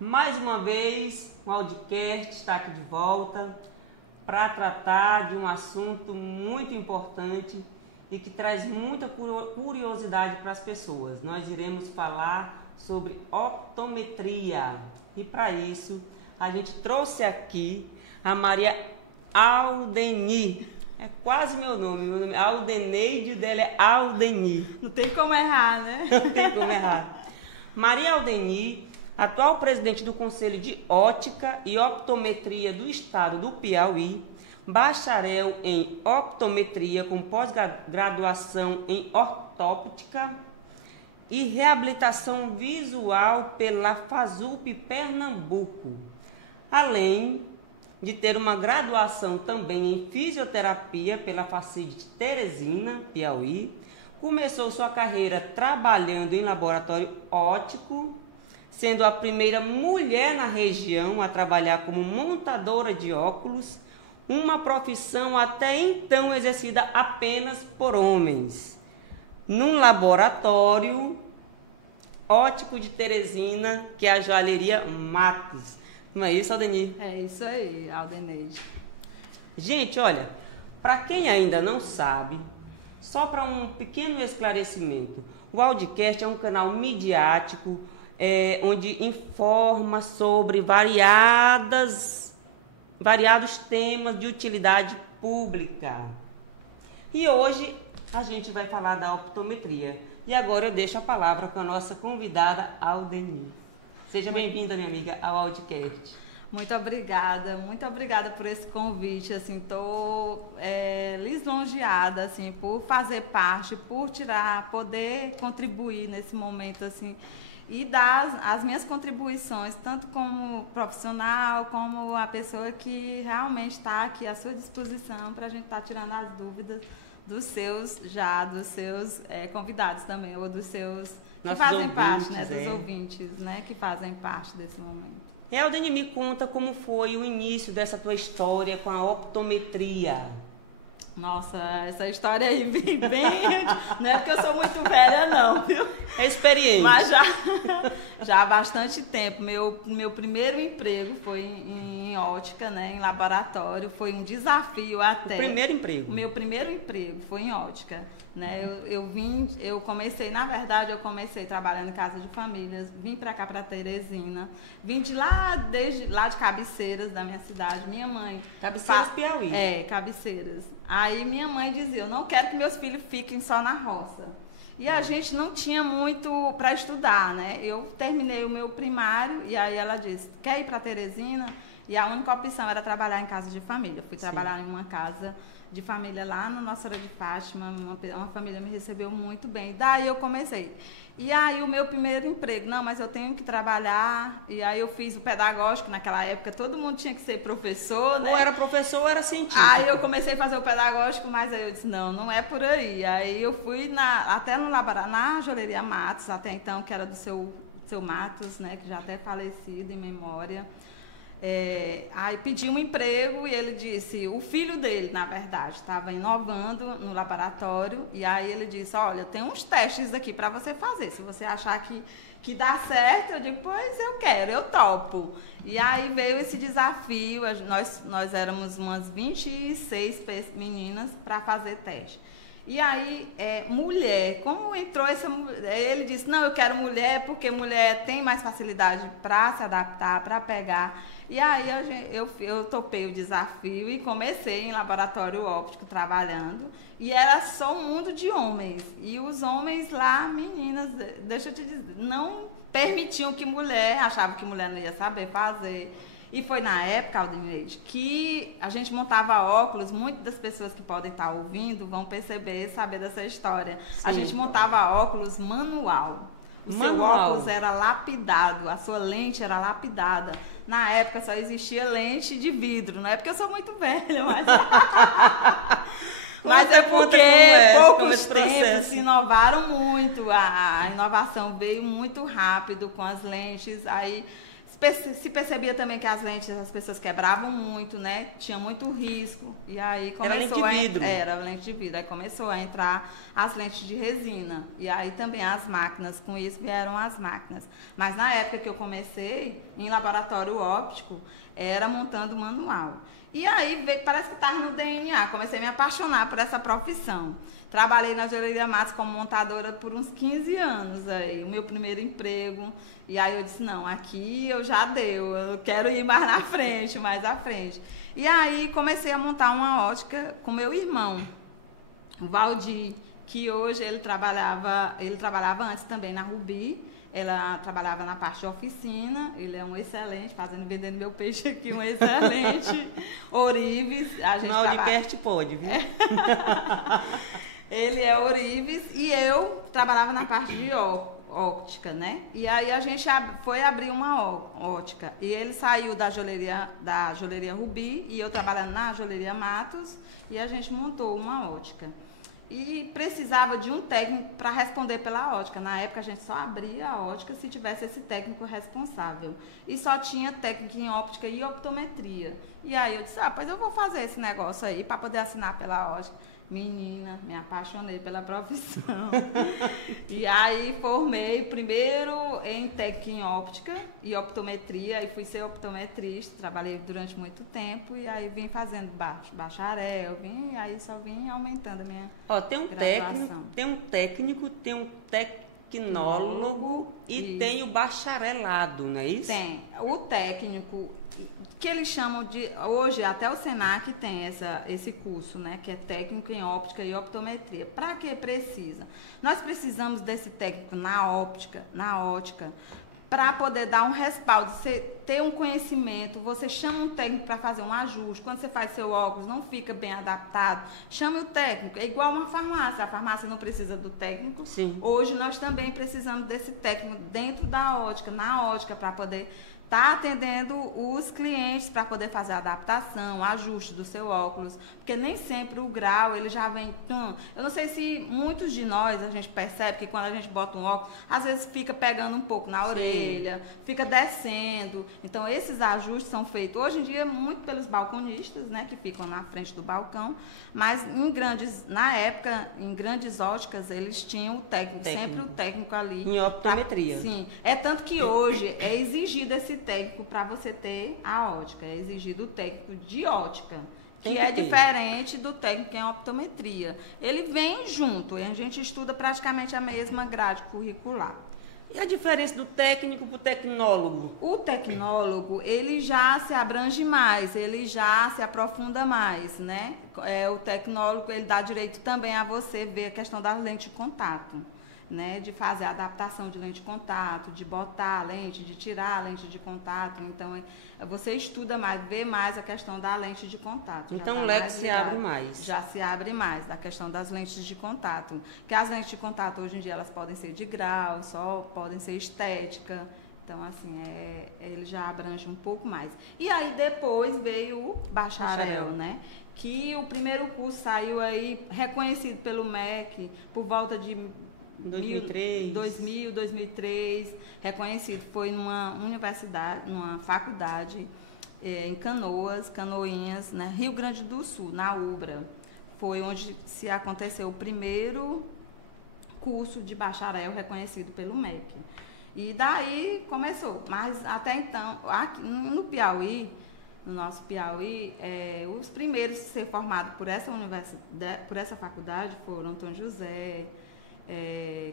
Mais uma vez, o Audicast está aqui de volta para tratar de um assunto muito importante e que traz muita curiosidade para as pessoas. Nós iremos falar sobre optometria e para isso a gente trouxe aqui a Maria Aldeni. É quase meu nome é Aldeneide, o dela é Aldeni. Não tem como errar, né? Não tem como errar. Maria Aldeni, atual presidente do Conselho de Ótica e Optometria do Estado do Piauí, bacharel em optometria com pós-graduação em ortóptica e reabilitação visual pela FASUP Pernambuco, além de ter uma graduação também em fisioterapia pela Facide Teresina, Piauí. Começou sua carreira trabalhando em laboratório óptico, sendo a primeira mulher na região a trabalhar como montadora de óculos, uma profissão até então exercida apenas por homens, num laboratório óptico de Teresina, que é a joalheria Matos. Não é isso, Aldeni? É isso aí, Aldeneide. Gente, olha, para quem ainda não sabe, só para um pequeno esclarecimento, o Audicast é um canal midiático onde informa sobre variados temas de utilidade pública. E hoje a gente vai falar da optometria. E agora eu deixo a palavra com a nossa convidada, Aldeni. Seja bem-vinda, minha amiga, ao Audicast. Muito obrigada por esse convite, assim, tô lisonjeada, assim, por fazer parte, por poder contribuir nesse momento, assim, e dar as minhas contribuições, tanto como profissional, como a pessoa que realmente está aqui à sua disposição para a gente estar tirando as dúvidas dos seus convidados também, ou dos seus que fazem parte, né, dos ouvintes, né, que fazem parte desse momento. Aldeni, me conta como foi o início dessa tua história com a optometria. Nossa, essa história aí vem bem... Não é porque eu sou muito velha, não, viu? É experiente. Mas já há bastante tempo. Meu primeiro emprego foi em ótica, né? Em laboratório. Foi um desafio até. O primeiro emprego? O meu primeiro emprego foi em ótica. Né? Eu comecei trabalhando em casa de famílias, vim para cá, para Teresina, vim desde lá de Cabeceiras, da minha cidade, minha mãe... Cabeceiras, Piauí. Cabeceiras. Aí minha mãe dizia, eu não quero que meus filhos fiquem só na roça. E a gente não tinha muito para estudar, né? Eu terminei o meu primário e aí ela disse, quer ir para Teresina? E a única opção era trabalhar em casa de família. Fui trabalhar em uma casa de família lá na Nossa Senhora de Fátima, uma família me recebeu muito bem. Daí eu comecei. E aí o meu primeiro emprego, não, mas eu tenho que trabalhar. E aí eu fiz o pedagógico, naquela época todo mundo tinha que ser professor, né? Ou era professor ou era cientista. Aí eu comecei a fazer o pedagógico, mas aí eu disse, não é por aí. Aí eu fui até no laboratório, na joalheria Matos, até então, que era do seu Matos, né, que já até falecido em memória. Aí pedi um emprego e ele disse, o filho dele, na verdade, estava inovando no laboratório e aí ele disse, olha, tem uns testes aqui para você fazer, se você achar que dá certo, eu digo, pois eu quero, eu topo. E aí veio esse desafio, nós éramos umas 26 meninas para fazer teste. E aí, mulher, como entrou essa mulher? Ele disse, não, eu quero mulher porque mulher tem mais facilidade para se adaptar, para pegar. E aí eu topei o desafio e comecei em laboratório óptico trabalhando. E era só um mundo de homens. E os homens lá, meninas, deixa eu te dizer, não permitiam que mulher, achavam que mulher não ia saber fazer. E foi na época, Aldeneide, que a gente montava óculos, muitas das pessoas que podem estar ouvindo vão perceber, saber dessa história. Sim. A gente montava óculos manual. O seu óculos era lapidado, a sua lente era lapidada. Na época só existia lente de vidro, não é porque eu sou muito velha, mas... Mas é porque poucos tempos se inovaram muito, a inovação veio muito rápido com as lentes, aí se percebia também que as lentes as pessoas quebravam muito, né? Tinha muito risco. E aí começou era lente de vidro. Era lente de vidro. Aí começou a entrar as lentes de resina. E aí também as máquinas, com isso vieram as máquinas. Mas na época que eu comecei, em laboratório óptico, era montando manual. E aí parece que estava no DNA, comecei a me apaixonar por essa profissão. Trabalhei na Joalheria Matos como montadora por uns 15 anos aí, o meu primeiro emprego. E aí eu disse, não, aqui eu já deu, eu quero ir mais na frente, mais à frente. E aí comecei a montar uma ótica com meu irmão, o Valdir, que hoje ele trabalhava antes também na Rubi. Ela trabalhava na parte de oficina, ele é um excelente, vendendo meu peixe aqui, um excelente ourives. A gente não, de perto pode, viu? Ele é ourives e eu trabalhava na parte de óptica, né? E aí a gente foi abrir uma ótica. E ele saiu da joalheria Rubi e eu trabalhando na Joalheria Matos e a gente montou uma ótica. E precisava de um técnico para responder pela ótica. Na época, a gente só abria a ótica se tivesse esse técnico responsável. E só tinha técnico em óptica e optometria. E aí eu disse, pois eu vou fazer esse negócio aí para poder assinar pela ótica. Menina, me apaixonei pela profissão. E aí formei primeiro em técnica em óptica e optometria, e fui ser optometrista, trabalhei durante muito tempo, e aí vim fazendo bacharel, e aí só vim aumentando a minha graduação. Tem um tecnólogo e tem o bacharelado, não é isso? Tem. O técnico, que eles chamam de... Hoje, até o Senac tem esse curso, né? Que é técnico em óptica e optometria. Para que precisa? Nós precisamos desse técnico na óptica, para poder dar um respaldo, você ter um conhecimento, você chama um técnico para fazer um ajuste. Quando você faz seu óculos, não fica bem adaptado, chame o técnico. É igual uma farmácia, a farmácia não precisa do técnico. Sim. Hoje nós também precisamos desse técnico dentro da ótica, na ótica, para poder estar atendendo os clientes, para poder fazer a adaptação, ajuste do seu óculos, porque nem sempre o grau ele já vem. Eu não sei se muitos de nós a gente percebe que quando a gente bota um óculos, às vezes fica pegando um pouco na orelha, fica descendo. Então esses ajustes são feitos hoje em dia muito pelos balconistas, né, que ficam na frente do balcão, mas na época, em grandes óticas, eles tinham o técnico. Sempre o técnico ali. Em optometria. Sim. É tanto que hoje é exigido esse técnico para você ter a ótica, é exigido o técnico de ótica, que é diferente do técnico em optometria. Ele vem junto, e a gente estuda praticamente a mesma grade curricular. E a diferença do técnico para o tecnólogo? O tecnólogo, ele já se abrange mais, ele já se aprofunda mais, né? O tecnólogo, ele dá direito também a você ver a questão da lente de contato, né, de fazer a adaptação de lente de contato, de botar a lente, de tirar a lente de contato. Então, você estuda mais, vê mais a questão da lente de contato. Então, o leque se abre mais. Já se abre mais, da questão das lentes de contato. Porque as lentes de contato, hoje em dia, elas podem ser de grau, só podem ser estética. Então, assim, ele já abrange um pouco mais. E aí, depois, veio o bacharel, né? Que o primeiro curso saiu aí, reconhecido pelo MEC, por volta de 2003, reconhecido. Foi numa universidade, numa faculdade em Canoinhas, né, Rio Grande do Sul, na UBRA. Foi onde se aconteceu o primeiro curso de bacharel reconhecido pelo MEC. E daí começou. Mas até então, aqui no Piauí, no nosso Piauí, os primeiros a ser formados por essa faculdade foram Antônio José,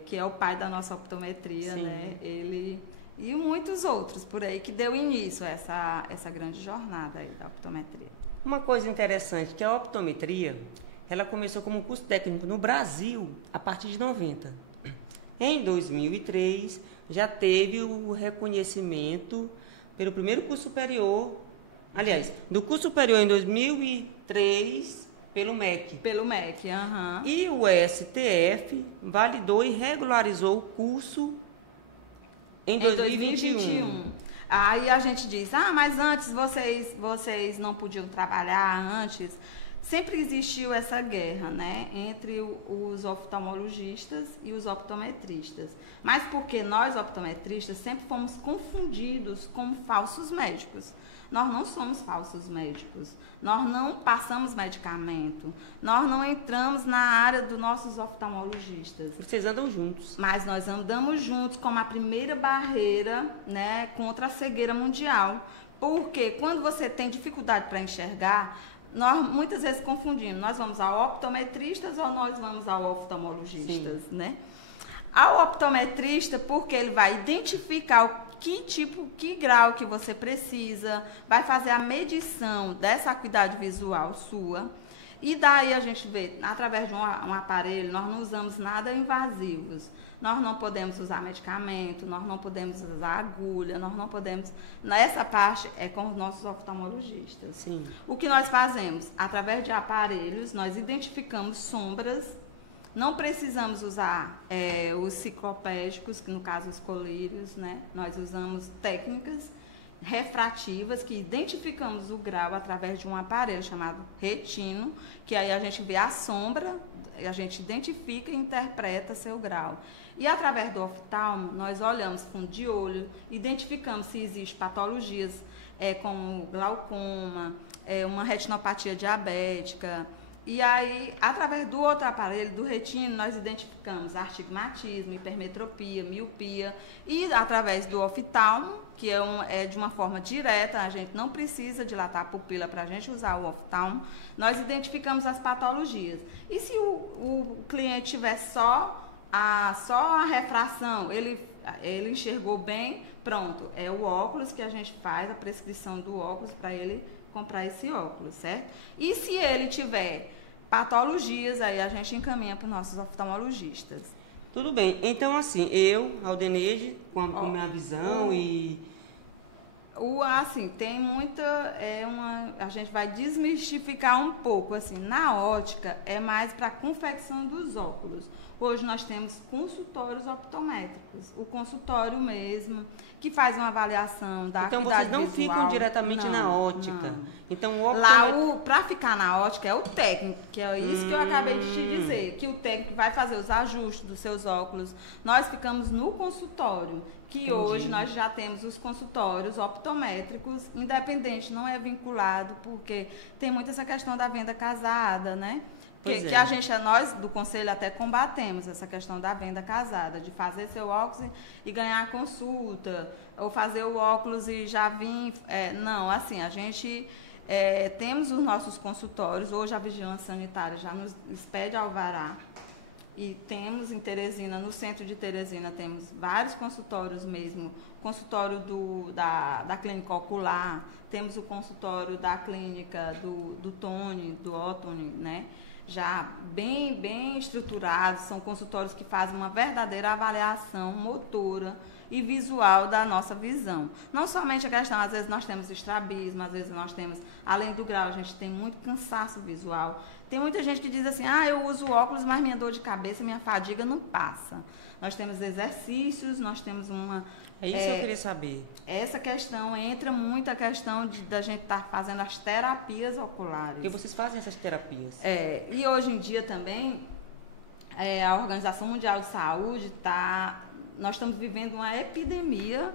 que é o pai da nossa optometria, né? Ele e muitos outros por aí, que deu início a essa grande jornada aí da optometria. Uma coisa interessante, que a optometria, ela começou como curso técnico no Brasil a partir de 90. Em 2003, já teve o reconhecimento pelo primeiro curso superior, aliás, do curso superior em 2003, pelo MEC. Pelo MEC, aham. E o STF validou e regularizou o curso em 2021. Aí a gente diz, mas antes vocês não podiam trabalhar antes. sempre existiu essa guerra, né, entre os oftalmologistas e os optometristas. Mas porque nós, optometristas, sempre fomos confundidos como falsos médicos. Nós não somos falsos médicos, nós não passamos medicamento, nós não entramos na área dos nossos oftalmologistas. Vocês andam juntos. Mas nós andamos juntos como a primeira barreira, né, contra a cegueira mundial. Porque quando você tem dificuldade para enxergar, nós muitas vezes confundimos, nós vamos ao optometristas ou nós vamos ao oftalmologistas, né? Ao optometrista, porque ele vai identificar que grau que você precisa, vai fazer a medição dessa acuidade visual sua, e daí a gente vê, através de um aparelho, nós não usamos nada invasivos, nós não podemos usar medicamento, nós não podemos usar agulha, nós não podemos... Nessa parte é com os nossos oftalmologistas. Sim. O que nós fazemos? Através de aparelhos, nós identificamos sombras. Não precisamos usar os ciclopédicos, que no caso os colírios, né? Nós usamos técnicas refrativas que identificamos o grau através de um aparelho chamado retino, que aí a gente vê a sombra, a gente identifica e interpreta seu grau. E através do oftalmo, nós olhamos fundo de olho, identificamos se existem patologias como glaucoma, uma retinopatia diabética. E aí, através do outro aparelho, do retino, nós identificamos astigmatismo, hipermetropia, miopia. E através do oftalmo, que é de uma forma direta, a gente não precisa dilatar a pupila para a gente usar o oftalmo, nós identificamos as patologias. E se o cliente tiver só a refração, ele enxergou bem, pronto, é o óculos que a gente faz, a prescrição do óculos para ele comprar esse óculos, certo? E se ele tiver patologias, aí a gente encaminha para os nossos oftalmologistas. Tudo bem. Então, assim, eu, Aldeneide, com a minha visão assim, tem muita... a gente vai desmistificar um pouco, assim, na ótica é mais para a confecção dos óculos. Hoje nós temos consultórios optométricos, o consultório mesmo, que faz uma avaliação da acuidade visual. Então vocês não ficam diretamente na ótica. Não. Então, para ficar na ótica é o técnico, que é isso que eu acabei de te dizer, que o técnico vai fazer os ajustes dos seus óculos. Nós ficamos no consultório, que Entendi. Hoje nós já temos os consultórios optométricos, independente, não é vinculado, porque tem muito essa questão da venda casada, né? Que nós do conselho até combatemos essa questão da venda casada, de fazer seu óculos e ganhar consulta, ou fazer o óculos e já vir... não, assim, a gente temos os nossos consultórios, hoje a Vigilância Sanitária já nos expede alvará, e temos em Teresina, no centro de Teresina, temos vários consultórios mesmo, consultório da clínica ocular, temos o consultório da clínica do Tony, do Otoni, né? Já bem estruturados, são consultórios que fazem uma verdadeira avaliação motora e visual da nossa visão. Não somente a questão, às vezes nós temos estrabismo, às vezes nós temos, além do grau, a gente tem muito cansaço visual. Tem muita gente que diz assim, eu uso óculos, mas minha dor de cabeça, minha fadiga não passa. Nós temos exercícios, nós temos uma... É isso que eu queria saber. Essa questão, entra muito a questão da gente estar fazendo as terapias oculares. Porque vocês fazem essas terapias. E hoje em dia também, a Organização Mundial de Saúde nós estamos vivendo uma epidemia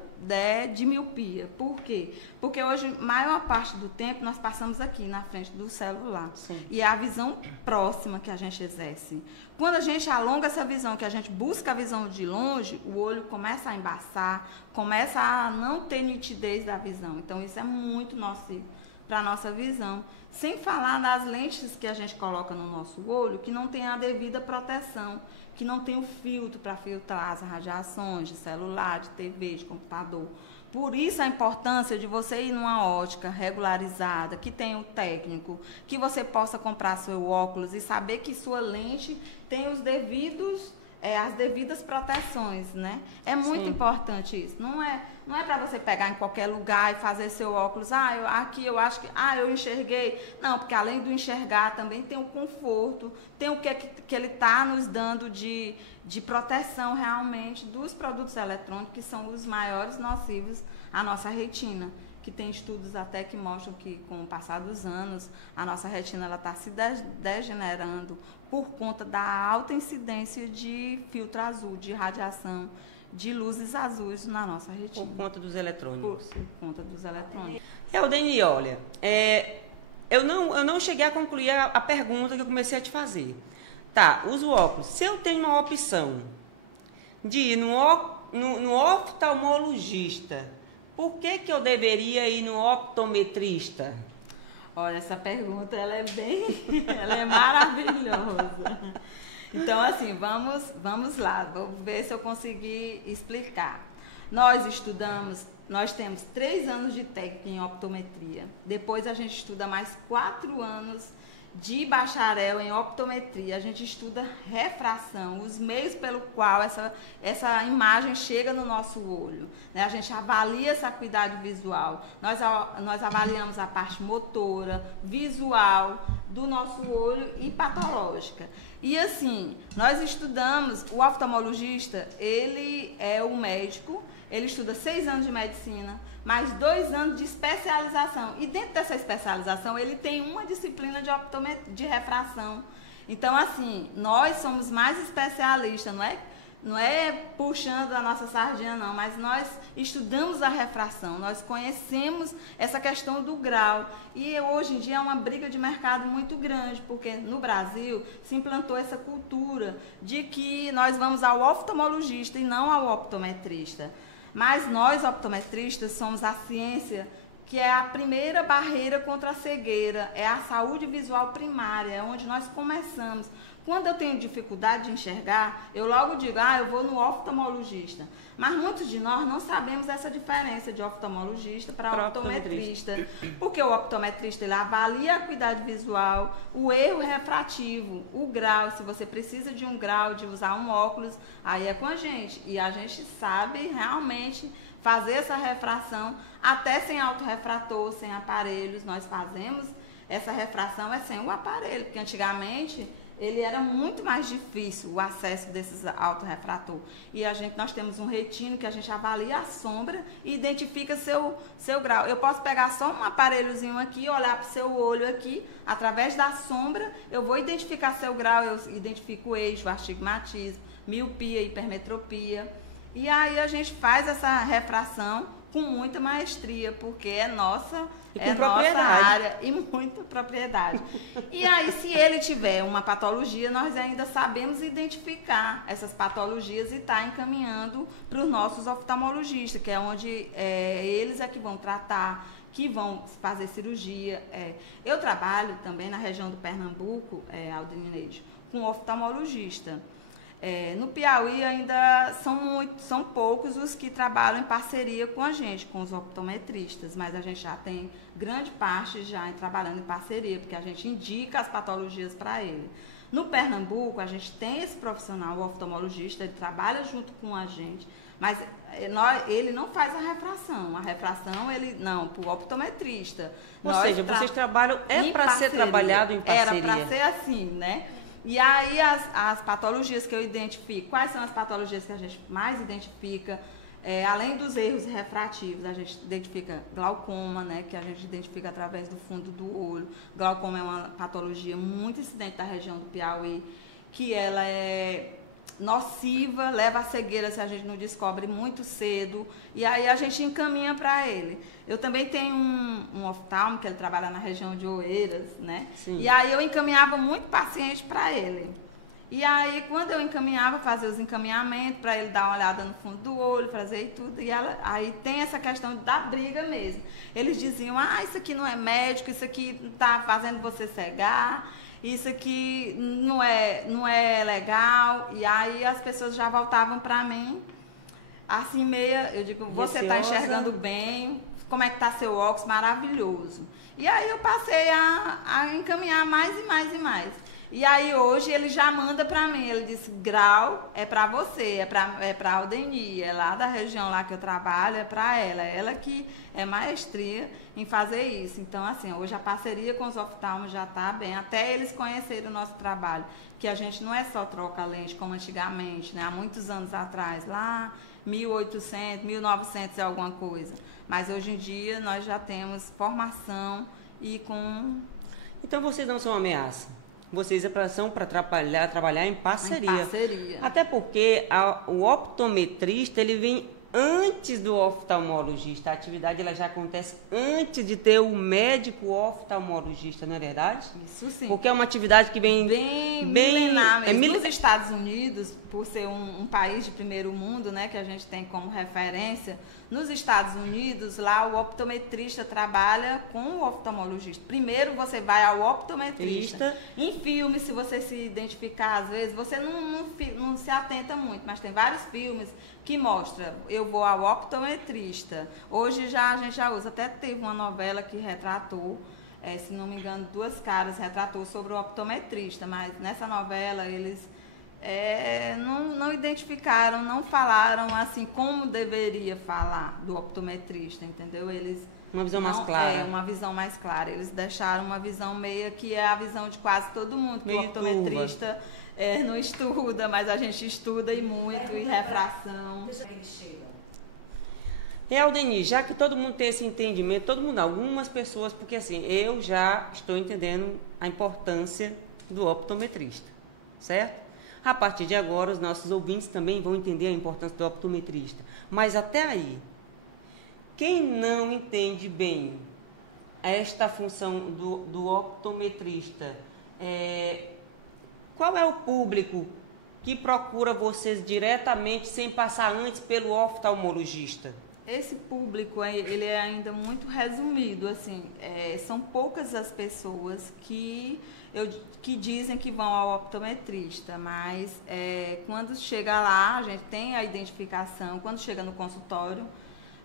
de miopia. Por quê? Porque hoje, maior parte do tempo, nós passamos aqui na frente do celular. Sim. E é a visão próxima que a gente exerce. Quando a gente alonga essa visão, que a gente busca a visão de longe, o olho começa a embaçar, começa a não ter nitidez da visão. Então, isso é muito nocivo para a nossa visão. Sem falar das lentes que a gente coloca no nosso olho, que não tem a devida proteção, que não tem o filtro para filtrar as radiações de celular, de TV, de computador. Por isso a importância de você ir numa ótica regularizada, que tenha um técnico, que você possa comprar seu óculos e saber que sua lente tem os devidos, as devidas proteções, né? É muito importante isso. Não é para você pegar em qualquer lugar e fazer seu óculos, aqui eu acho que, eu enxerguei. Não, porque além do enxergar também tem o conforto, tem o que ele está nos dando de proteção realmente dos produtos eletrônicos, que são os maiores nocivos à nossa retina. que tem estudos até que mostram que com o passar dos anos, a nossa retina está se degenerando por conta da alta incidência de filtro azul, de radiação, de luzes azuis na nossa retina. Por conta dos eletrônicos. Por conta dos eletrônicos. Eldeni, olha, eu não cheguei a concluir a pergunta que eu comecei a te fazer. Tá, uso óculos. Se eu tenho uma opção de ir no oftalmologista, por que eu deveria ir no optometrista? Olha, essa pergunta ela é maravilhosa. Então, assim, vamos lá, vou ver se eu consegui explicar. Nós temos 3 anos de técnica em optometria. Depois a gente estuda mais 4 anos de bacharel em optometria. A gente estuda refração, os meios pelo qual essa imagem chega no nosso olho, né? A gente avalia essa acuidade visual. Nós avaliamos a parte motora, visual do nosso olho e patológica. E assim, nós estudamos, o oftalmologista, ele é o médico, ele estuda 6 anos de medicina, mais 2 anos de especialização. E dentro dessa especialização, ele tem uma disciplina de refração. Então, assim, nós somos mais especialistas, não é puxando a nossa sardinha, não, mas nós estudamos a refração, nós conhecemos essa questão do grau. E hoje em dia é uma briga de mercado muito grande, porque no Brasil se implantou essa cultura de que nós vamos ao oftalmologista e não ao optometrista. Mas nós, optometristas, somos a ciência que é a primeira barreira contra a cegueira, é a saúde visual primária, é onde nós começamos. Quando eu tenho dificuldade de enxergar, eu logo digo, eu vou no oftalmologista. Mas muitos de nós não sabemos essa diferença de oftalmologista para optometrista. Porque o optometrista ele avalia a acuidade visual, o erro refrativo, o grau, se você precisa de um grau, de usar um óculos, aí é com a gente. E a gente sabe realmente fazer essa refração, até sem autorrefrator, sem aparelhos. Nós fazemos essa refração sem o aparelho, porque antigamente ele era muito mais difícil o acesso desses autorrefrator. E nós temos um retino que a gente avalia a sombra e identifica seu grau. Eu posso pegar só um aparelhozinho aqui, olhar para o seu olho aqui, através da sombra, eu vou identificar seu grau, eu identifico o eixo, o astigmatismo, miopia, hipermetropia. E aí a gente faz essa refração com muita maestria, porque é nossa área e muita propriedade. E aí, se ele tiver uma patologia, nós ainda sabemos identificar essas patologias e tá encaminhando para os nossos oftalmologistas, que é onde eles é que vão tratar, que vão fazer cirurgia. Eu trabalho também na região do Pernambuco, Aldenineide, com oftalmologista. No Piauí ainda são poucos os que trabalham em parceria com a gente, com os optometristas, mas a gente já tem grande parte já trabalhando em parceria, porque a gente indica as patologias para ele. No Pernambuco, a gente tem esse profissional, o oftalmologista, ele trabalha junto com a gente, mas ele não faz a refração ele não, para o optometrista. Ou seja, vocês trabalham, para ser trabalhado em parceria. Era para ser assim, né? E aí as patologias que eu identifico, quais são as patologias que a gente mais identifica, além dos erros refrativos, a gente identifica glaucoma, né, que a gente identifica através do fundo do olho. Glaucoma é uma patologia muito incidente da região do Piauí, que ela é nociva, leva à cegueira se a gente não descobre muito cedo, e aí a gente encaminha para ele. Eu também tenho um oftalmo, que ele trabalha na região de Oeiras, né? Sim. E aí eu encaminhava muito paciente para ele. E aí, quando eu encaminhava, fazia os encaminhamentos para ele dar uma olhada no fundo do olho, fazer tudo, e aí tem essa questão da briga mesmo. Eles diziam, isso aqui não é médico, isso aqui está fazendo você cegar, isso aqui não é legal. E aí as pessoas já voltavam para mim, assim eu digo, você está enxergando bem, como é que está seu óculos, maravilhoso. E aí eu passei a encaminhar mais e mais e mais. E aí hoje ele já manda para mim, ele disse, grau é para você, é para Aldeni, é lá da região lá que eu trabalho, é para ela que é maestria em fazer isso. Então, assim, hoje a parceria com os oftalmos já está bem, até eles conhecerem o nosso trabalho, que a gente não é só troca lente como antigamente, né? Há muitos anos atrás, lá 1800, 1900 e alguma coisa. Mas hoje em dia nós já temos formação e com... Então vocês não são ameaça. Vocês são para trabalhar em parceria. Em parceria. Até porque o optometrista, ele vem antes do oftalmologista. A atividade ela já acontece antes de ter o médico oftalmologista, não é verdade? Isso sim. Porque é uma atividade que vem bem milenar mesmo. Nos Estados Unidos, por ser um país de primeiro mundo, né, que a gente tem como referência, nos Estados Unidos, lá o optometrista trabalha com o oftalmologista. Primeiro você vai ao optometrista. Em filmes, se você se identificar, às vezes, você não se atenta muito, mas tem vários filmes que mostra, eu vou ao optometrista. Hoje a gente já usa, até teve uma novela que retratou, se não me engano, Duas Caras, retratou sobre o optometrista, mas nessa novela eles não identificaram, não falaram assim como deveria falar do optometrista, entendeu? Eles uma visão mais clara. Uma visão mais clara. Eles deixaram uma visão meia que é a visão de quase todo mundo, que meio o optometrista não estuda, mas a gente estuda e muito, e refração. E Aldeni, já que todo mundo tem esse entendimento, algumas pessoas, porque assim, eu já estou entendendo a importância do optometrista, certo? A partir de agora, os nossos ouvintes também vão entender a importância do optometrista. Mas até aí, quem não entende bem esta função do optometrista, qual é o público que procura vocês diretamente sem passar antes pelo oftalmologista? Esse público, ele é ainda muito resumido, assim, são poucas as pessoas que dizem que vão ao optometrista, mas quando chega lá, a gente tem a identificação, quando chega no consultório,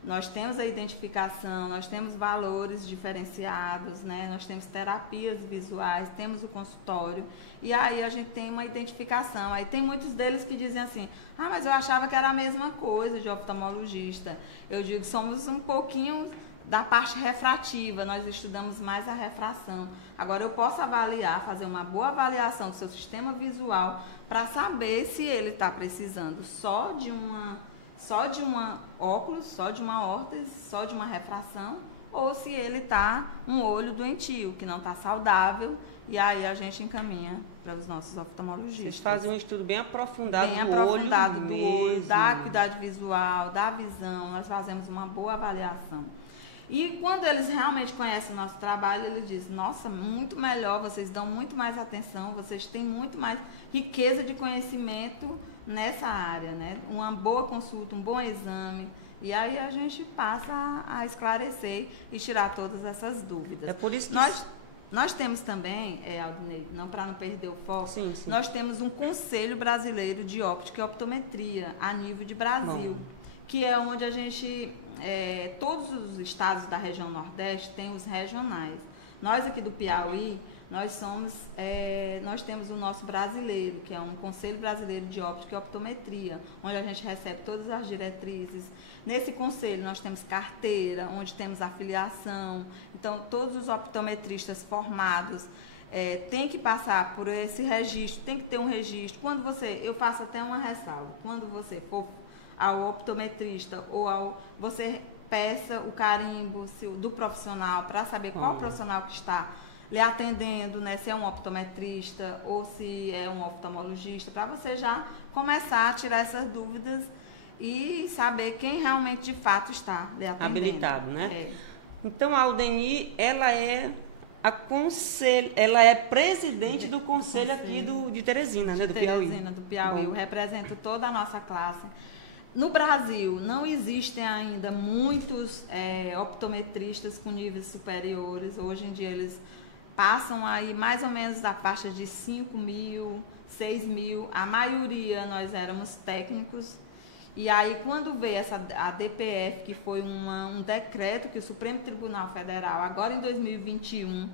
nós temos a identificação, nós temos valores diferenciados, né? Nós temos terapias visuais, temos o consultório, e aí a gente tem uma identificação. Aí tem muitos deles que dizem assim, mas eu achava que era a mesma coisa de oftalmologista. Eu digo, somos um pouquinho da parte refrativa, nós estudamos mais a refração. Agora eu posso avaliar, fazer uma boa avaliação do seu sistema visual para saber se ele está precisando só de uma óculos, só de uma órtese, só de uma refração, ou se ele está um olho doentio, que não está saudável, e aí a gente encaminha para os nossos oftalmologistas. Vocês fazem um estudo bem aprofundado do olho, da acuidade visual, da visão, nós fazemos uma boa avaliação. E quando eles realmente conhecem o nosso trabalho, eles dizem, nossa, muito melhor, vocês dão muito mais atenção, vocês têm muito mais riqueza de conhecimento nessa área, né? Uma boa consulta, um bom exame, e aí a gente passa a esclarecer e tirar todas essas dúvidas. É por isso que nós temos também, Aldinei, para não perder o foco, sim. Nós temos um Conselho Brasileiro de Óptica e Optometria a nível de Brasil, que é onde a gente, todos os estados da região Nordeste têm os regionais. Nós aqui do Piauí, nós temos o nosso brasileiro, que é um Conselho Brasileiro de Óptica e Optometria, onde a gente recebe todas as diretrizes. Nesse conselho nós temos carteira, onde temos afiliação. Então, todos os optometristas formados têm que passar por esse registro, tem que ter um registro. Eu faço até uma ressalva, quando você for ao optometrista você peça o carimbo do profissional para saber qual profissional que está lhe atendendo, né, se é um optometrista ou se é um oftalmologista, para você já começar a tirar essas dúvidas e saber quem realmente de fato está lhe atendendo. Habilitado, né? Então a Aldeni, ela é presidente do conselho aqui de Teresina, né, do Piauí. Teresina, do Piauí. Eu represento toda a nossa classe. No Brasil, não existem ainda muitos optometristas com níveis superiores. Hoje em dia, eles passam aí mais ou menos da faixa de 5.000, 6.000. A maioria, nós éramos técnicos. E aí, quando veio a DPF, que foi um decreto que o Supremo Tribunal Federal, agora em 2021,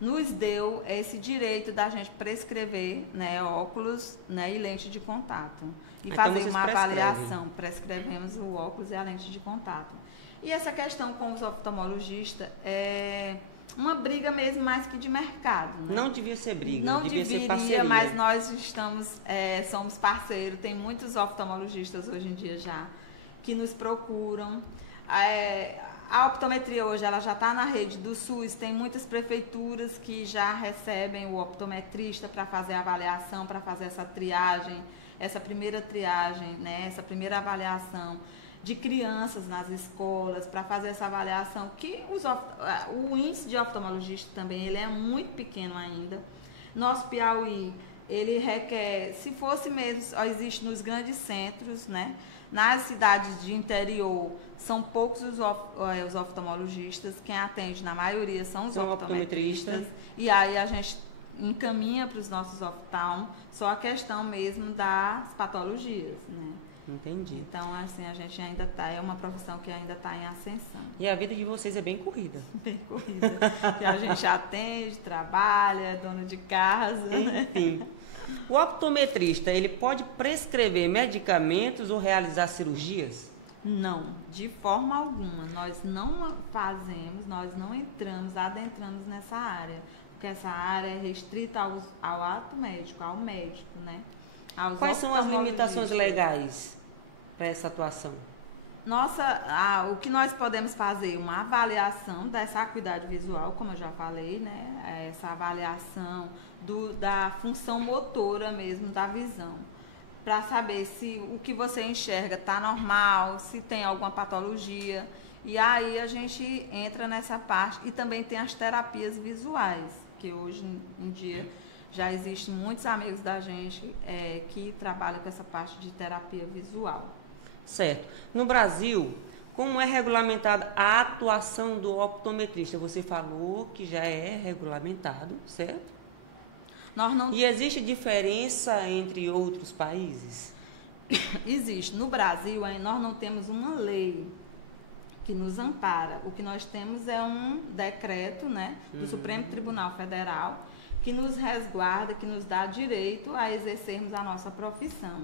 nos deu esse direito da gente prescrever, né, óculos, né, e lente de contato. E então fazer uma avaliação. Prescrevemos o óculos e a lente de contato. E essa questão com os oftalmologistas é uma briga mesmo mais que de mercado. Né? Não devia ser briga, não devia ser parceria. Mas nós somos parceiros. Tem muitos oftalmologistas hoje em dia já que nos procuram. A optometria hoje ela já está na rede do SUS, tem muitas prefeituras que já recebem o optometrista para fazer a avaliação, para fazer essa triagem, essa primeira triagem, né, essa primeira avaliação de crianças nas escolas, para fazer essa avaliação, que o índice de oftalmologista também ele é muito pequeno ainda. Nosso Piauí, ele requer, se fosse mesmo, só existe nos grandes centros, né? Nas cidades de interior, são poucos os oftalmologistas, quem atende na maioria são os optometristas, e aí a gente encaminha para os nossos oftalmos só a questão mesmo das patologias, né? Entendi. Então, assim, a gente ainda está, é uma profissão que ainda está em ascensão. E a vida de vocês é bem corrida. Bem corrida. Que a gente atende, trabalha, é dona de casa, enfim. Né? O optometrista, ele pode prescrever medicamentos ou realizar cirurgias? Não, de forma alguma. Nós não fazemos, nós não adentramos nessa área. Porque essa área é restrita ao ato médico, ao médico, né? Quais são as limitações legais para essa atuação? O que nós podemos fazer? Uma avaliação dessa acuidade visual, como eu já falei, né? Essa avaliação da função motora mesmo da visão, para saber se o que você enxerga está normal, se tem alguma patologia. E aí a gente entra nessa parte. E também tem as terapias visuais, que hoje em dia já existem muitos amigos da gente que trabalham com essa parte de terapia visual. Certo. No Brasil, como é regulamentada a atuação do optometrista? Você falou que já é regulamentado, certo? E existe diferença entre outros países? Existe. No Brasil, nós não temos uma lei que nos ampara. O que nós temos é um decreto, né, do Supremo Tribunal Federal, que nos resguarda, que nos dá direito a exercermos a nossa profissão.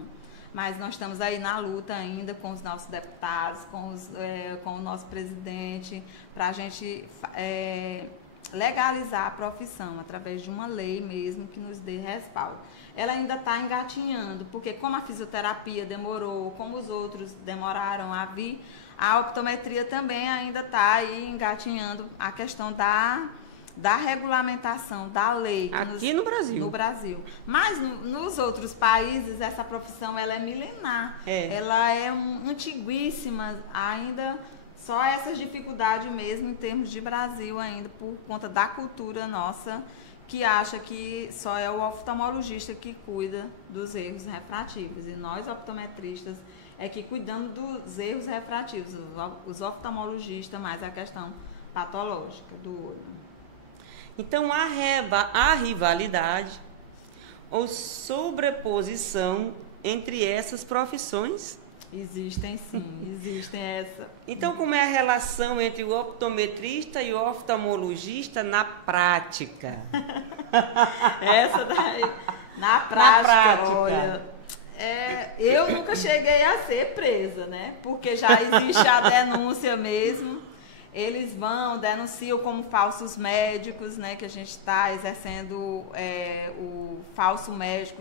Mas nós estamos aí na luta ainda com os nossos deputados, com o nosso presidente, para a gente legalizar a profissão através de uma lei mesmo que nos dê respaldo. Ela ainda está engatinhando, porque como a fisioterapia demorou, como os outros demoraram a vir, a optometria também ainda está aí engatinhando a questão da regulamentação, da lei. Aqui no Brasil. No Brasil. Mas nos outros países, essa profissão ela é milenar. Ela é antiguíssima, ainda só essas dificuldades mesmo em termos de Brasil ainda, por conta da cultura nossa, que acha que só é o oftalmologista que cuida dos erros refrativos. E nós, optometristas, é que cuidamos dos erros refrativos, os oftalmologistas, mais a questão patológica do olho. Então, há rivalidade ou sobreposição entre essas profissões? Existem sim, existem essa. Então, como é a relação entre o optometrista e o oftalmologista na prática? Essa daí, na prática. Olha, eu nunca cheguei a ser presa, né? Porque já existe a denúncia mesmo. Eles denunciam como falsos médicos, né? Que a gente está exercendo o falso médico,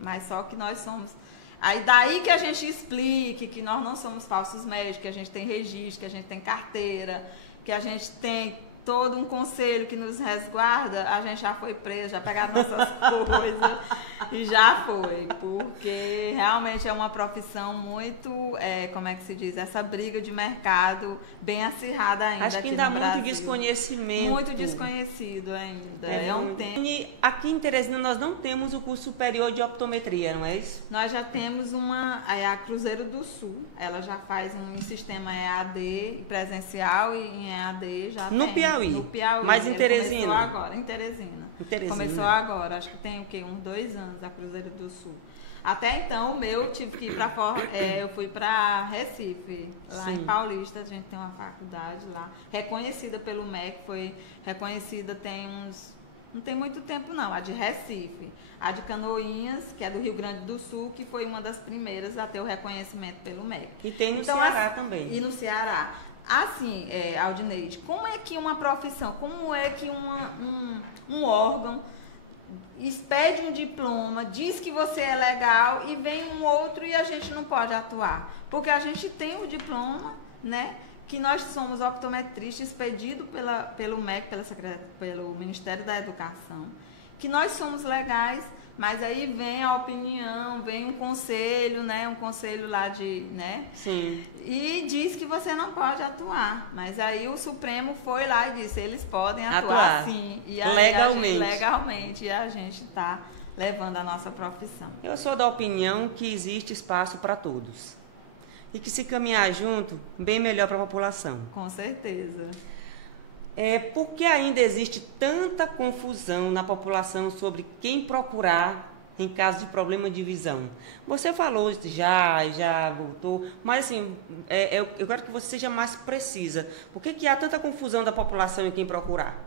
mas só que nós somos. Aí daí que a gente explique que nós não somos falsos médicos, que a gente tem registro, que a gente tem carteira, que a gente tem todo um conselho que nos resguarda, a gente já foi preso, já pegaram nossas coisas e já foi, porque realmente é uma profissão muito, como é que se diz, essa briga de mercado bem acirrada ainda. Acho que ainda há muito desconhecimento. Muito desconhecido ainda. Aqui em Teresina nós não temos o curso superior de optometria, não é isso? Nós já temos a Cruzeiro do Sul, ela já faz um sistema EAD presencial e em EAD já no tem. No Piauí. Mas em Teresina? Começou agora, em Teresina. Começou agora, acho que tem o quê? Uns 2 anos a Cruzeiro do Sul. Até então, o meu, tive que ir para eu fui para Recife, lá em Paulista, a gente tem uma faculdade lá, reconhecida pelo MEC, foi reconhecida não tem muito tempo não, a de Recife. A de Canoinhas, que é do Rio Grande do Sul, que foi uma das primeiras a ter o reconhecimento pelo MEC. E tem no Ceará também. E no Ceará. Assim, Aldineide, como é que uma profissão, como é que um órgão expede um diploma, diz que você é legal e vem um outro e a gente não pode atuar? Porque a gente tem o diploma, né, que nós somos optometristas expedidos pelo MEC, pelo Ministério da Educação, que nós somos legais, mas aí vem a opinião, vem um conselho, né, um conselho lá de, né, Sim. e diz que você não pode atuar, mas aí o Supremo foi lá e disse, eles podem atuar sim, e aí legalmente, e a gente está levando a nossa profissão. Eu sou da opinião que existe espaço para todos. E que se caminhar junto, bem melhor para a população. Com certeza. Por que ainda existe tanta confusão na população sobre quem procurar em caso de problema de visão? Você falou já voltou, mas assim, eu quero que você seja mais precisa. Por que há tanta confusão da população em quem procurar?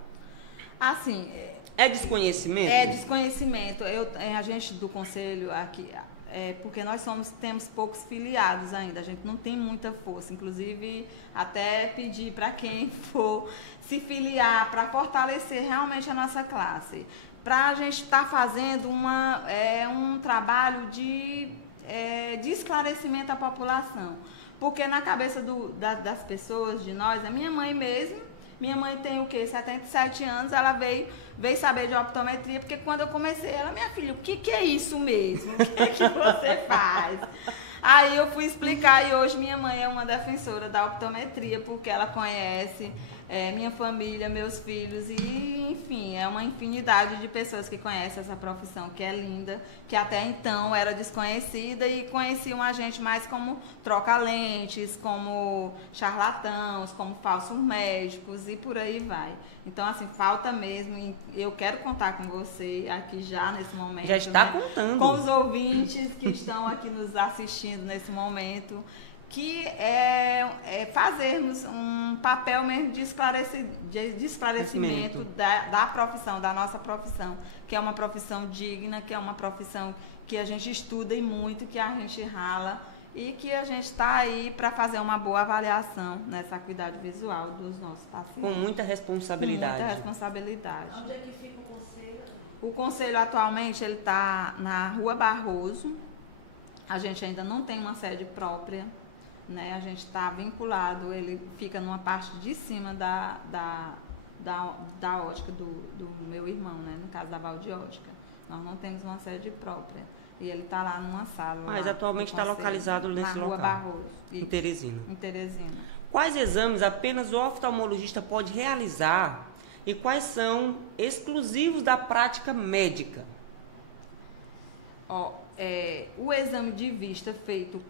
Assim... É desconhecimento? É desconhecimento. A gente do conselho aqui... porque nós temos poucos filiados ainda, a gente não tem muita força, inclusive até pedir para quem for se filiar, para fortalecer realmente a nossa classe, para a gente estar fazendo um trabalho de esclarecimento à população, porque na cabeça das pessoas, de nós, a minha mãe mesmo, minha mãe tem o quê? 77 anos, ela veio saber de optometria, porque quando eu comecei, ela, minha filha, o que é isso mesmo? O que é que você faz? Aí eu fui explicar e hoje minha mãe é uma defensora da optometria, porque ela conhece minha família, meus filhos e, enfim, é uma infinidade de pessoas que conhecem essa profissão, que é linda, que até então era desconhecida e conheciam a gente mais como troca-lentes, como charlatãos, como falsos médicos e por aí vai. Então, assim, falta mesmo, eu quero contar com você aqui já nesse momento. Já está, né, contando. Com os ouvintes que estão aqui nos assistindo nesse momento, que fazermos um papel mesmo de esclarecimento da profissão, da nossa profissão, que é uma profissão digna, que é uma profissão que a gente estuda e muito, que a gente rala e que a gente está aí para fazer uma boa avaliação nessa acuidade visual dos nossos pacientes. Com muita responsabilidade. Com muita responsabilidade. Onde é que fica o conselho? O conselho atualmente ele está na Rua Barroso. A gente ainda não tem uma sede própria, né? A gente está vinculado, ele fica numa parte de cima da ótica do meu irmão, né? No caso da Valde Ótica. Nós não temos uma sede própria. E ele está lá numa sala. Mas lá, atualmente está localizado nesse na Rua local. Barroso. Em Teresina. Em Teresina. Quais exames apenas o oftalmologista pode realizar e quais são exclusivos da prática médica? O exame de vista feito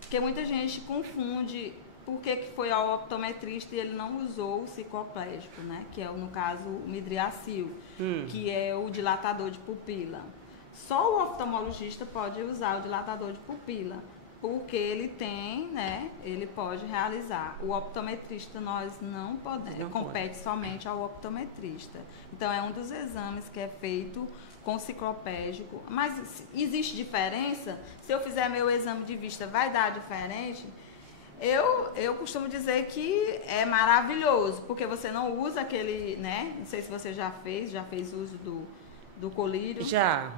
porque muita gente confunde por que foi ao optometrista e ele não usou o cicloplégico, né? Que é, no caso, o midriacil, que é o dilatador de pupila. Só o oftalmologista pode usar o dilatador de pupila, porque ele tem, né? Ele pode realizar. O optometrista nós não podemos, compete somente ao optometrista. Então é um dos exames que é feito com ciclopégico. Mas existe diferença? Se eu fizer meu exame de vista, vai dar diferente? Eu costumo dizer que é maravilhoso, porque você não usa aquele, né? Não sei se você já fez uso do colírio. Já.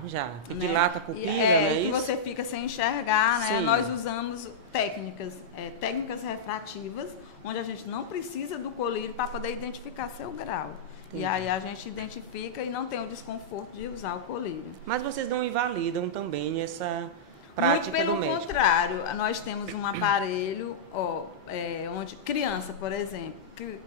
Que dilata a pupila, não é isso? isso? Você fica sem enxergar, né? Sim. Nós usamos técnicas refrativas, onde a gente não precisa do colírio para poder identificar seu grau. E aí a gente identifica e não tem o desconforto de usar o colírio. Mas vocês não invalidam também essa prática do médico? Muito pelo contrário, nós temos um aparelho, onde criança, por exemplo,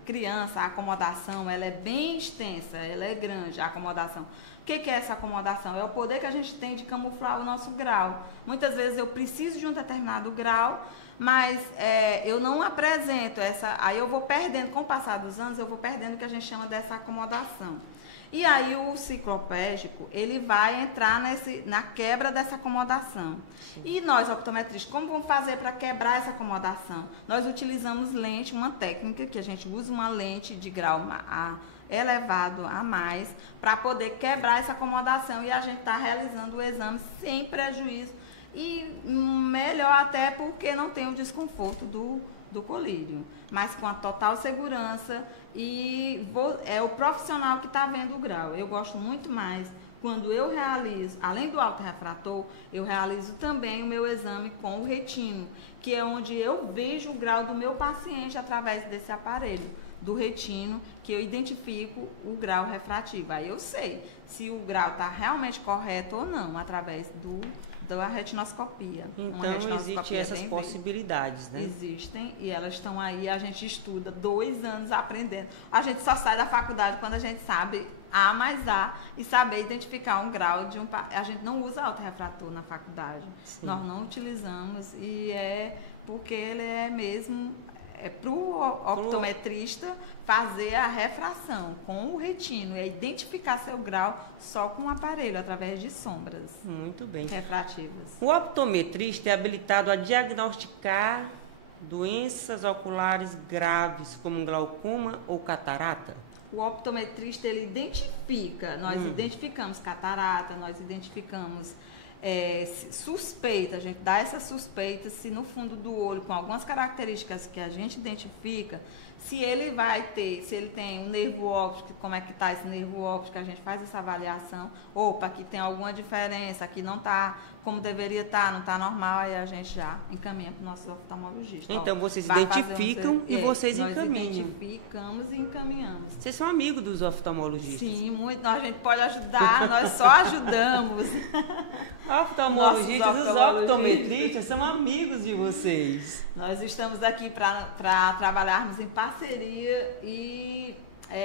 criança, a acomodação, ela é bem extensa, ela é grande, a acomodação. O que é essa acomodação? É o poder que a gente tem de camuflar o nosso grau. Muitas vezes eu preciso de um determinado grau, mas eu não apresento aí eu vou perdendo, com o passar dos anos, eu vou perdendo o que a gente chama dessa acomodação. E aí o ciclopégico, ele vai entrar na quebra dessa acomodação. Sim. E nós, optometristas, como vamos fazer para quebrar essa acomodação? Nós utilizamos lente, uma técnica que a gente usa uma lente de grau elevado a mais, para poder quebrar essa acomodação e a gente está realizando o exame sem prejuízo e melhor até porque não tem o desconforto do colírio, mas com a total segurança e é o profissional que está vendo o grau. Eu gosto muito mais quando eu realizo, além do autorrefrator, eu realizo também o meu exame com o retino, que é onde eu vejo o grau do meu paciente através desse aparelho, do retino, que eu identifico o grau refrativo. Aí eu sei se o grau está realmente correto ou não, através da retinoscopia. Então, existem essas possibilidades, né? Existem, e elas estão aí, a gente estuda 2 anos aprendendo. A gente só sai da faculdade quando a gente sabe A mais A e saber identificar um grau de um... A gente não usa autorrefrator na faculdade. Sim. Nós não utilizamos, e é porque ele é mesmo... É para o optometrista fazer a refração com o retino, é identificar seu grau só com o aparelho, através de sombras. Muito bem. Refrativas. O optometrista é habilitado a diagnosticar doenças oculares graves, como glaucoma ou catarata? O optometrista, ele identifica, nós identificamos catarata, nós identificamos... suspeita, a gente dá essa suspeita se no fundo do olho, com algumas características que a gente identifica, se ele tem um nervo óptico, como é que está esse nervo óptico, a gente faz essa avaliação, opa, aqui tem alguma diferença, aqui não está como deveria estar, não está normal, aí a gente já encaminha para o nosso oftalmologista. Então, vocês identificam e vocês encaminham. Nós identificamos e encaminhamos. Vocês são amigos dos oftalmologistas? Sim, muito. A gente pode ajudar, nós só ajudamos. Oftalmologistas, os optometristas são amigos de vocês. Nós estamos aqui para trabalharmos em parceria e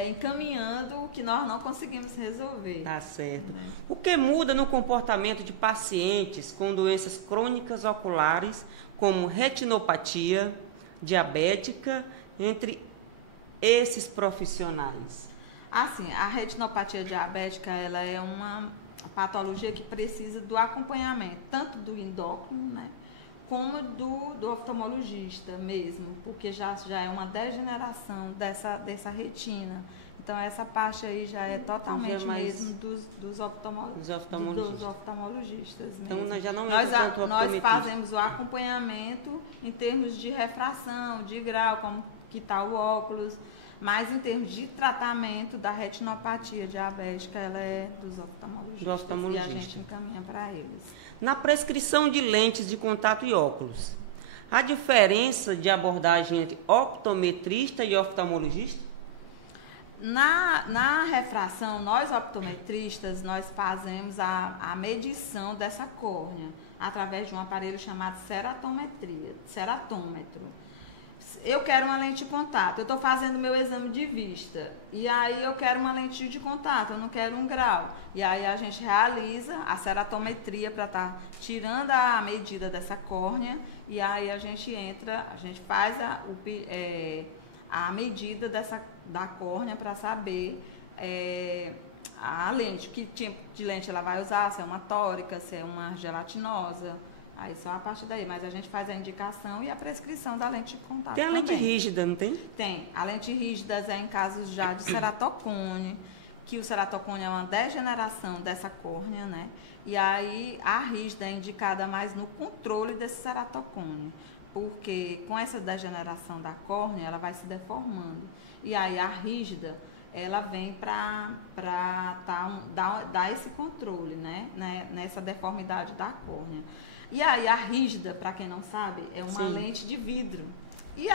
encaminhando o que nós não conseguimos resolver. Tá certo. O que muda no comportamento de pacientes com doenças crônicas oculares, como retinopatia, diabética, entre esses profissionais? Assim, a retinopatia diabética, ela é uma patologia que precisa do acompanhamento, tanto do endócrino, né, como do oftalmologista mesmo, porque já é uma degeneração dessa retina. Então, essa parte aí já é totalmente mesmo dos oftalmologistas mesmo. Então, nós já não nós fazemos o acompanhamento em termos de refração, de grau, como que está o óculos, mas em termos de tratamento da retinopatia diabética, ela é dos oftalmologistas. E a gente encaminha para eles. Na prescrição de lentes de contato e óculos, há diferença de abordagem entre optometrista e oftalmologista? Na refração, nós optometristas, nós fazemos a medição dessa córnea através de um aparelho chamado ceratômetro. Eu quero uma lente de contato, eu estou fazendo meu exame de vista, e aí eu quero uma lente de contato, eu não quero um grau. E aí a gente realiza a ceratometria para estar tirando a medida dessa córnea, e aí a gente faz a medida da córnea para saber a lente, que tipo de lente ela vai usar, se é uma tórica, se é uma gelatinosa. Aí só a partir daí, mas a gente faz a indicação e a prescrição da lente de contato. Tem a lente rígida, não tem? Tem. A lente rígida é em casos já de ceratocone, que o ceratocone é uma degeneração dessa córnea, né? E aí a rígida é indicada mais no controle desse ceratocone, porque com essa degeneração da córnea, ela vai se deformando. E aí a rígida, ela vem para dar esse controle, né? Nessa deformidade da córnea. E aí a rígida, para quem não sabe, é uma lente de vidro. E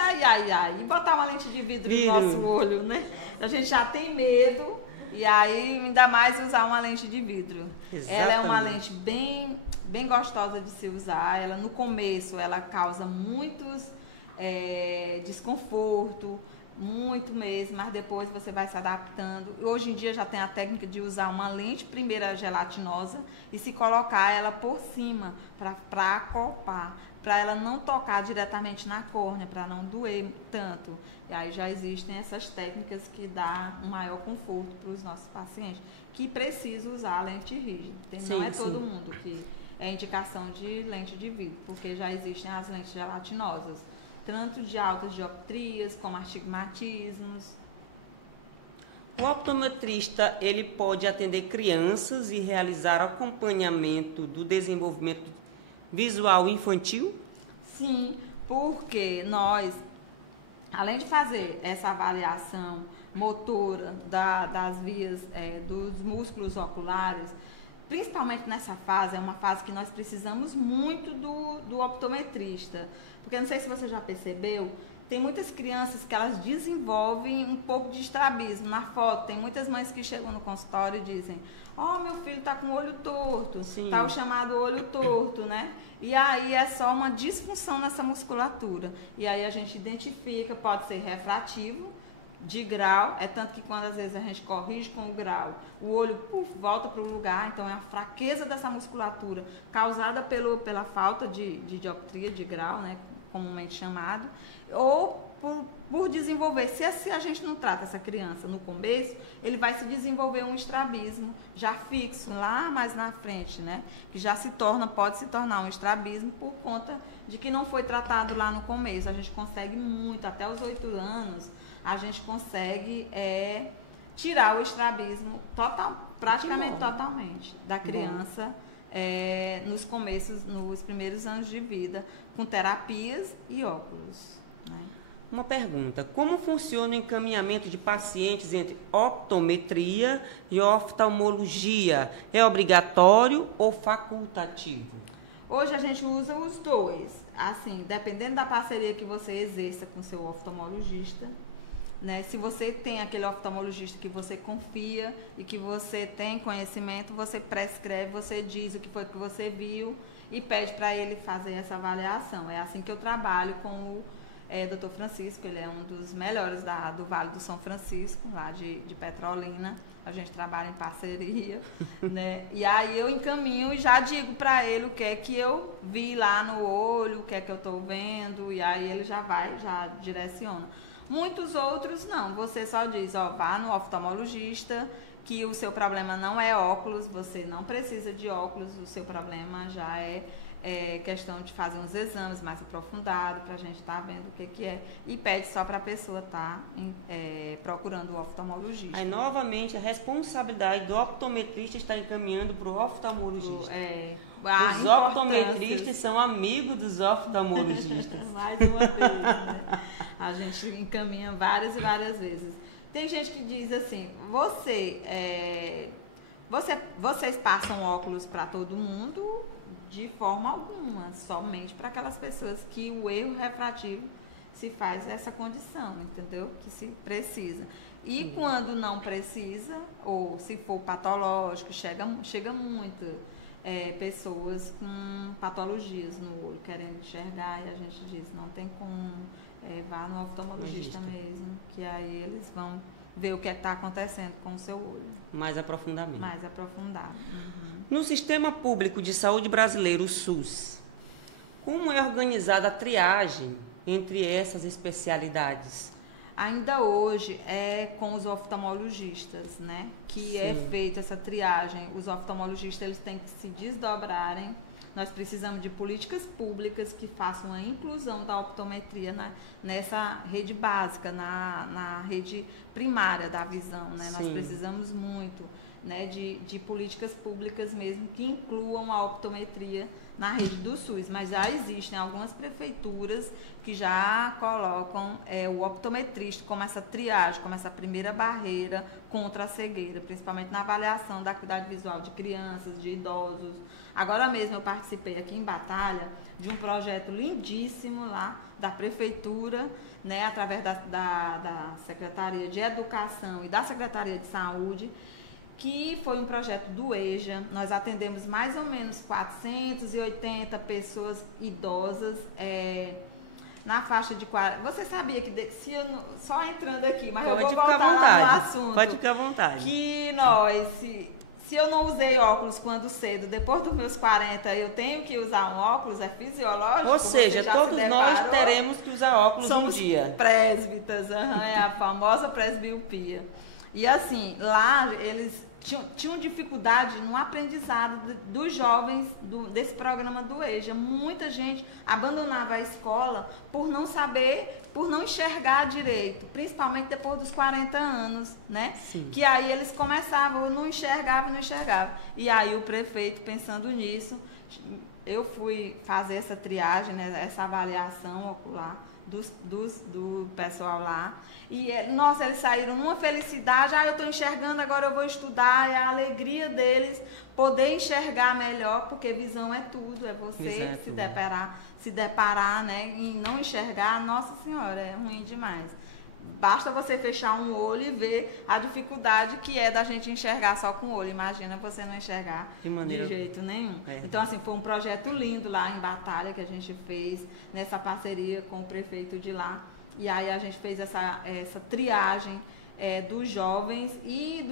botar uma lente de vidro no nosso olho, né? A gente já tem medo, e aí ainda mais usar uma lente de vidro. Exatamente. Ela é uma lente bem gostosa de se usar. Ela no começo ela causa muitos desconforto, muito mesmo, mas depois você vai se adaptando. Hoje em dia já tem a técnica de usar uma lente primeira gelatinosa e se colocar ela por cima para acoplar, para ela não tocar diretamente na córnea, para não doer tanto. E aí já existem essas técnicas que dão um maior conforto para os nossos pacientes, que precisam usar a lente rígida. Não é todo mundo que é indicação de lente de vidro, porque já existem as lentes gelatinosas, tanto de altas dioptrias, como astigmatismos. O optometrista, ele pode atender crianças e realizar acompanhamento do desenvolvimento visual infantil? Sim, porque nós, além de fazer essa avaliação motora das vias dos músculos oculares, principalmente nessa fase, é uma fase que nós precisamos muito do optometrista. Porque não sei se você já percebeu, tem muitas crianças que elas desenvolvem um pouco de estrabismo. Na foto, tem muitas mães que chegam no consultório e dizem: ó, meu filho tá com o olho torto, tá o chamado olho torto, né? E aí é só uma disfunção nessa musculatura. E aí a gente identifica, pode ser refrativo, de grau, é tanto que quando às vezes a gente corrige com o grau, o olho volta para o lugar, então é a fraqueza dessa musculatura causada pela falta de dioptria, de grau, né, comumente chamado, ou por desenvolver, se a gente não trata essa criança no começo, ele vai se desenvolver um estrabismo já fixo lá mais na frente, né, que já pode se tornar um estrabismo por conta de que não foi tratado lá no começo. A gente consegue muito, até os 8 anos, a gente consegue tirar o estrabismo praticamente totalmente da criança nos primeiros anos de vida, com terapias e óculos. Né? Uma pergunta: como funciona o encaminhamento de pacientes entre optometria e oftalmologia? É obrigatório ou facultativo? Hoje a gente usa os dois, assim, dependendo da parceria que você exerça com seu oftalmologista. Né? Se você tem aquele oftalmologista que você confia e que você tem conhecimento, você prescreve, você diz o que foi que você viu e pede para ele fazer essa avaliação. É assim que eu trabalho com o Dr. Francisco, ele é um dos melhores do Vale do São Francisco, lá de Petrolina. A gente trabalha em parceria, né? E aí eu encaminho e já digo para ele o que é que eu vi lá no olho, o que é que eu estou vendo, e aí ele já direciona. Muitos outros não, você só diz, vá no oftalmologista, que o seu problema não é óculos, você não precisa de óculos, o seu problema já é questão de fazer uns exames mais aprofundados, para a gente estar vendo o que é, e pede só para a pessoa estar procurando o oftalmologista. Aí, novamente, a responsabilidade do optometrista está encaminhando para o oftalmologista. Os optometristas são amigos dos oftalmologistas. Mais uma vez, né? A gente encaminha várias e várias vezes. Tem gente que diz assim, vocês passam óculos para todo mundo? De forma alguma, somente para aquelas pessoas que o erro refrativo se faz essa condição, entendeu? Que se precisa. E quando não precisa, ou se for patológico, chega muito pessoas com patologias no olho, querendo enxergar, e a gente diz, não tem como, vá no oftalmologista mesmo, que aí eles vão ver o que está acontecendo com o seu olho. Mais aprofundamento. Mais aprofundado. Uhum. No Sistema Público de Saúde Brasileiro, o SUS, como é organizada a triagem entre essas especialidades? Ainda hoje é com os oftalmologistas, né? Que é feita essa triagem. Os oftalmologistas eles têm que se desdobrarem. Nós precisamos de políticas públicas que façam a inclusão da optometria nessa rede básica, na rede primária da visão, né? Nós precisamos muito, né, de políticas públicas mesmo que incluam a optometria na rede do SUS, mas já existem algumas prefeituras que já colocam o optometrista como essa triagem, como essa primeira barreira contra a cegueira, principalmente na avaliação da acuidade visual de crianças, de idosos. Agora mesmo eu participei aqui em Batalha de um projeto lindíssimo lá da prefeitura, né, através da Secretaria de Educação e da Secretaria de Saúde, que foi um projeto do EJA. Nós atendemos mais ou menos 480 pessoas idosas na faixa de 40. Você sabia que, só entrando aqui, mas eu vou voltar lá no assunto. Pode ficar à vontade. Que nós, se eu não usei óculos quando cedo, depois dos meus 40, eu tenho que usar um óculos, é fisiológico? Ou seja, todos nós teremos que usar óculos um dia. Somos presbitas, é a famosa presbiopia. E assim, lá eles tinham dificuldade no aprendizado dos jovens desse programa do EJA. Muita gente abandonava a escola por não saber, por não enxergar direito, principalmente depois dos 40 anos, né? Sim. Que aí eles começavam, não enxergavam. E aí o prefeito, pensando nisso, eu fui fazer essa triagem, né, essa avaliação ocular do pessoal lá. E, nossa, eles saíram numa felicidade, eu estou enxergando, agora eu vou estudar, é a alegria deles poder enxergar melhor, porque visão é tudo, é você se deparar, né, e não enxergar, nossa senhora, é ruim demais. Basta você fechar um olho e ver a dificuldade que é da gente enxergar só com o olho. Imagina você não enxergar de jeito nenhum. Então, assim, foi um projeto lindo lá em Batalha que a gente fez, nessa parceria com o prefeito de lá. E aí a gente fez essa triagem dos jovens e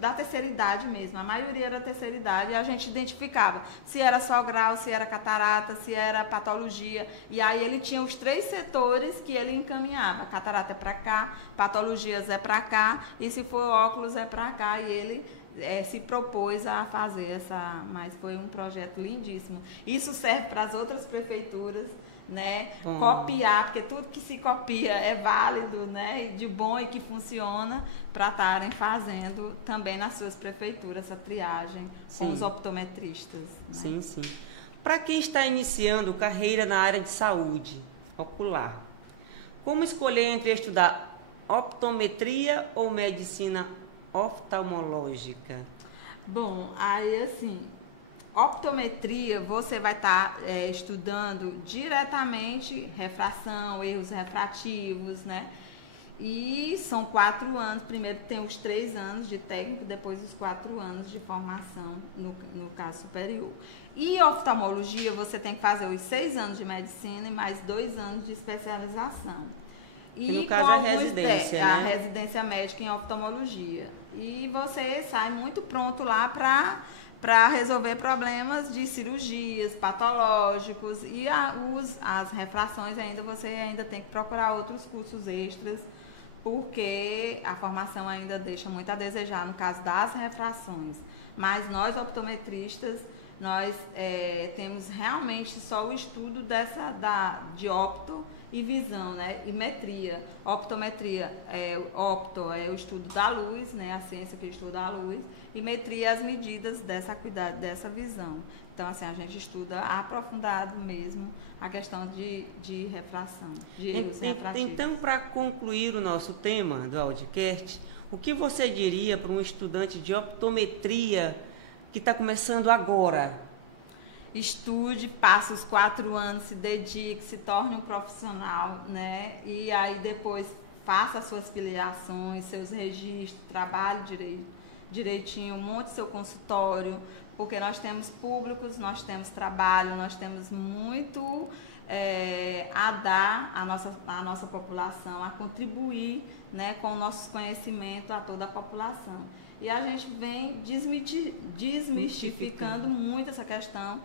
da terceira idade mesmo. A maioria era terceira idade e a gente identificava se era só grau, se era catarata, se era patologia. E aí ele tinha os 3 setores que ele encaminhava. Catarata é para cá, patologias é para cá e se for óculos é para cá. E ele se propôs a fazer mas foi um projeto lindíssimo. Isso serve para as outras prefeituras, né? Copiar, porque tudo que se copia é válido, né? De bom e que funciona, para estarem fazendo também nas suas prefeituras essa triagem com os optometristas. Né? Sim. Para quem está iniciando carreira na área de saúde ocular, como escolher entre estudar optometria ou medicina oftalmológica? Bom, aí assim, optometria, você vai estar estudando diretamente refração, erros refrativos, né? E são 4 anos, primeiro tem os 3 anos de técnico, depois os 4 anos de formação, no caso superior. E oftalmologia, você tem que fazer os 6 anos de medicina e mais 2 anos de especialização. E no caso a residência, né? A residência médica em oftalmologia. E você sai muito pronto lá para resolver problemas de cirurgias, patológicos e as refrações você ainda tem que procurar outros cursos extras, porque a formação ainda deixa muito a desejar no caso das refrações. Mas nós optometristas, nós temos realmente só o estudo de opto e visão, né? E metria. Optometria, opto é o estudo da luz, né? A ciência que estuda a luz, e metria é as medidas dessa visão. Então, assim, a gente estuda aprofundado mesmo a questão de refração, de erros refrativos. Então, para concluir o nosso tema do audiocast, o que você diria para um estudante de optometria que está começando agora? Estude, passe os 4 anos, se dedique, se torne um profissional, né? E aí depois faça as suas filiações, seus registros, trabalhe direitinho, monte seu consultório, porque nós temos públicos, nós temos trabalho, nós temos muito a dar à nossa população, a contribuir, né, com nossos conhecimentos a toda a população. E a gente vem desmistificando muito essa questão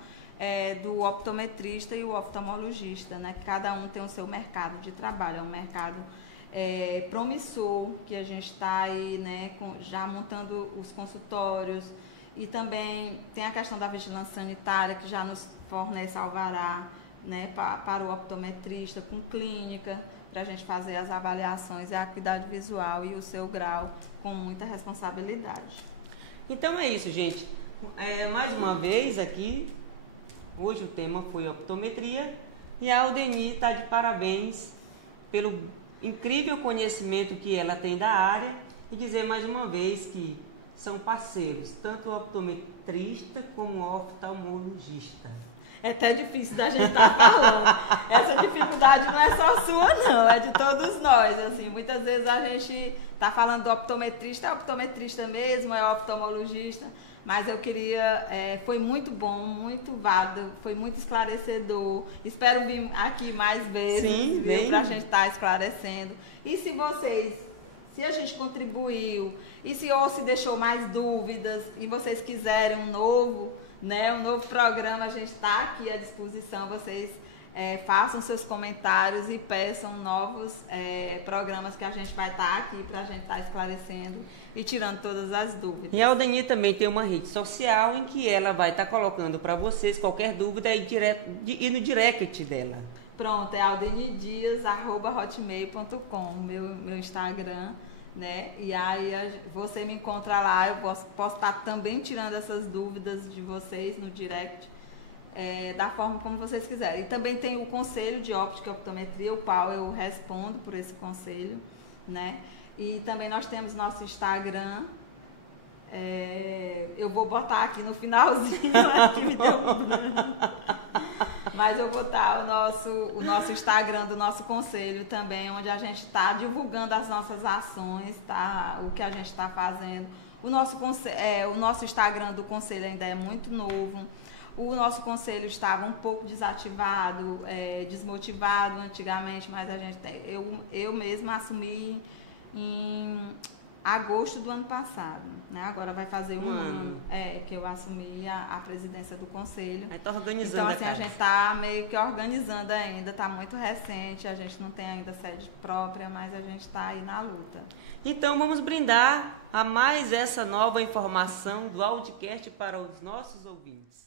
do optometrista e o oftalmologista, né? Que cada um tem o seu mercado de trabalho, é um mercado promissor, que a gente está aí, né, já montando os consultórios, e também tem a questão da vigilância sanitária, que já nos fornece alvará, né, para o optometrista, com clínica, para a gente fazer as avaliações e a acuidade visual e o seu grau com muita responsabilidade. Então é isso, gente. Mais uma vez aqui, hoje o tema foi optometria e a Aldeni está de parabéns pelo incrível conhecimento que ela tem da área e dizer mais uma vez que são parceiros, tanto o optometrista como o oftalmologista. É até difícil da gente estar falando. Essa dificuldade não é só sua, não, é de todos nós. Assim, muitas vezes a gente está falando do optometrista, é optometrista mesmo, é oftalmologista, mas eu queria, foi muito bom, muito válido, foi muito esclarecedor. Espero vir aqui mais vezes para a gente estar esclarecendo. E se a gente contribuiu, e se deixou mais dúvidas, e vocês quiserem um novo programa, a gente está aqui à disposição. Vocês façam seus comentários e peçam novos programas que a gente vai estar aqui para a gente estar esclarecendo e tirando todas as dúvidas. E a Aldeni também tem uma rede social em que ela vai estar colocando para vocês qualquer dúvida e no direct dela. Pronto, é aldenidias@hotmail.com, meu Instagram, né? E aí você me encontra lá, eu posso estar também tirando essas dúvidas de vocês no direct da forma como vocês quiserem. E também tem o Conselho de Óptica e Optometria, o qual eu respondo por esse conselho, né? E também nós temos nosso Instagram. Eu vou botar aqui no finalzinho, que me deu um branco. Mas eu vou botar o nosso Instagram do nosso conselho também, onde a gente está divulgando as nossas ações, tá? O que a gente está fazendo. O nosso Instagram do conselho ainda é muito novo. O nosso conselho estava um pouco desativado, desmotivado antigamente, mas eu mesma assumi em agosto do ano passado, né? Agora vai fazer um ano que eu assumi a presidência do conselho. Aí tá organizando. Então, assim, a gente está meio que organizando ainda, está muito recente, a gente não tem ainda sede própria, mas a gente está aí na luta. Então, vamos brindar a mais essa nova informação do Audicast para os nossos ouvintes.